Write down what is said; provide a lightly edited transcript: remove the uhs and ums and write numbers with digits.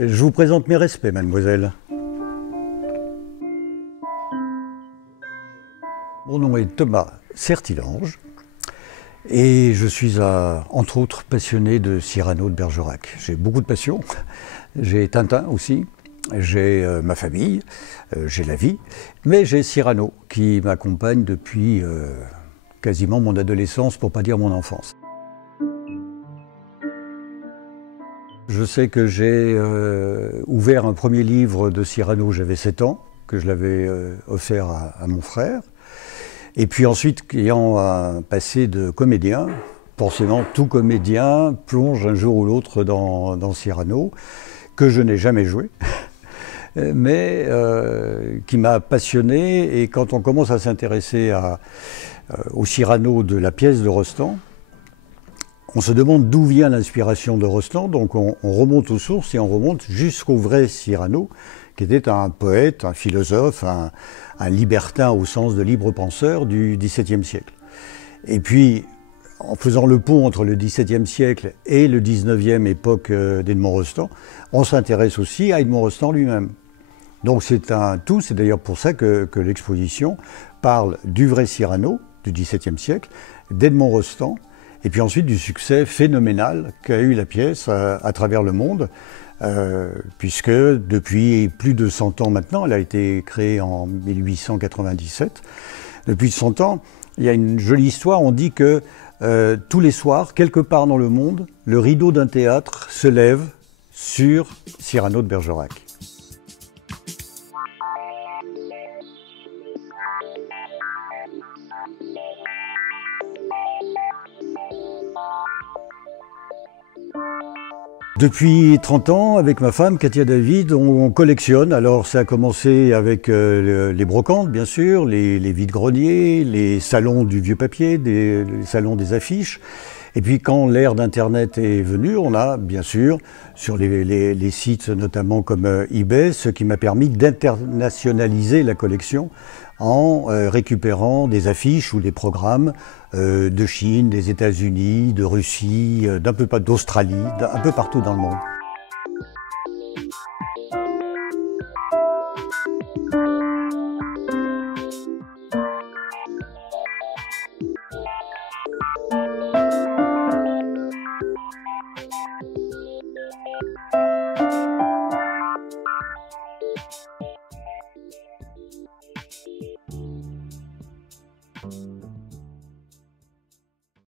Je vous présente mes respects, mademoiselle. Mon nom est Thomas Certilange et je suis, entre autres, passionné de Cyrano de Bergerac. J'ai beaucoup de passion. J'ai Tintin aussi, j'ai ma famille, j'ai la vie, mais j'ai Cyrano qui m'accompagne depuis quasiment mon adolescence, pour ne pas dire mon enfance. Je sais que j'ai ouvert un premier livre de Cyrano, j'avais 7 ans, que je l'avais offert à mon frère. Et puis ensuite, ayant un passé de comédien, forcément tout comédien plonge un jour ou l'autre dans Cyrano, que je n'ai jamais joué, mais qui m'a passionné. Et quand on commence à s'intéresser au Cyrano de la pièce de Rostand, on se demande d'où vient l'inspiration de Rostand, donc on remonte aux sources et on remonte jusqu'au vrai Cyrano, qui était un poète, un philosophe, un libertin au sens de libre penseur du XVIIe siècle. Et puis, en faisant le pont entre le XVIIe siècle et le XIXe, époque d'Edmond Rostand, on s'intéresse aussi à Edmond Rostand lui-même. Donc c'est un tout, c'est d'ailleurs pour ça que l'exposition parle du vrai Cyrano du XVIIe siècle, d'Edmond Rostand, et puis ensuite du succès phénoménal qu'a eu la pièce à travers le monde, puisque depuis plus de 100 ans maintenant, elle a été créée en 1897, depuis 100 ans, il y a une jolie histoire, on dit que tous les soirs, quelque part dans le monde, le rideau d'un théâtre se lève sur Cyrano de Bergerac. Depuis 30 ans, avec ma femme, Katia David, on collectionne. Alors ça a commencé avec les brocantes, bien sûr, les vides-greniers, les salons du vieux papier, les salons des affiches. Et puis quand l'ère d'Internet est venue, on a, bien sûr, sur les sites notamment comme eBay, ce qui m'a permis d'internationaliser la collection en récupérant des affiches ou des programmes de Chine, des États-Unis, de Russie, d'un peu d'Australie, un peu partout dans le monde.